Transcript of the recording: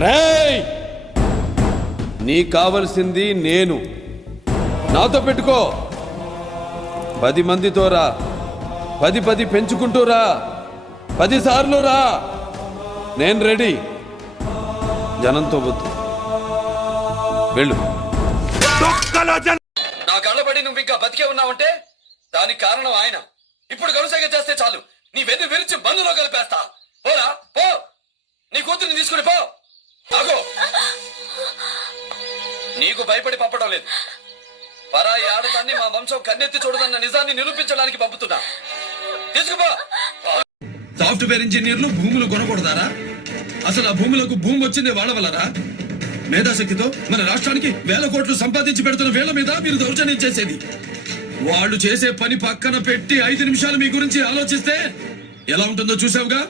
రేయ్, నీకు కావలసింది నేను. నాతో పెట్టుకో. 10 మందితో రా, 10 పెంచుకుంటూ రా, 10 సార్లు రా. నేను రెడీ. జనంతో వద్దు, వెళ్ళు. నా కళ్ళబడి నువ్వు ఇంకా బతికే ఉన్నావంటే దానికి కారణం ఆయన. ఇప్పుడు గనుసైగా చేస్తే చాలు, నీ వెన్ను విరిచి బంధులో కలిపేస్తా. పోరా, పో. నీ కూతురిని తీసుకుని పో. ఆగో, నీకు భయపడి పంపడం లేదు. పరాయి ఆడదాన్ని మా వంశం కన్నెత్తి చూడదన్న నిజాన్ని నిరూపించడానికి పంపుతున్నా. తీసుకుపో. సాఫ్ట్వేర్ ఇంజనీర్లు భూములు కొనకూడదారా? అసలు ఆ భూములకు భూమి వచ్చిందే వాళ్ళ వల్లరా? మేధాశక్తితో మన రాష్ట్రానికి 1000 కోట్లు సంపాదించి పెడుతున్న వేళ్ల మీద మీరు దౌర్జన్యం చేసేది. వాళ్ళు చేసే పని పక్కన పెట్టి 5 నిమిషాలు మీ గురించి ఆలోచిస్తే ఎలా ఉంటుందో చూసావుగా.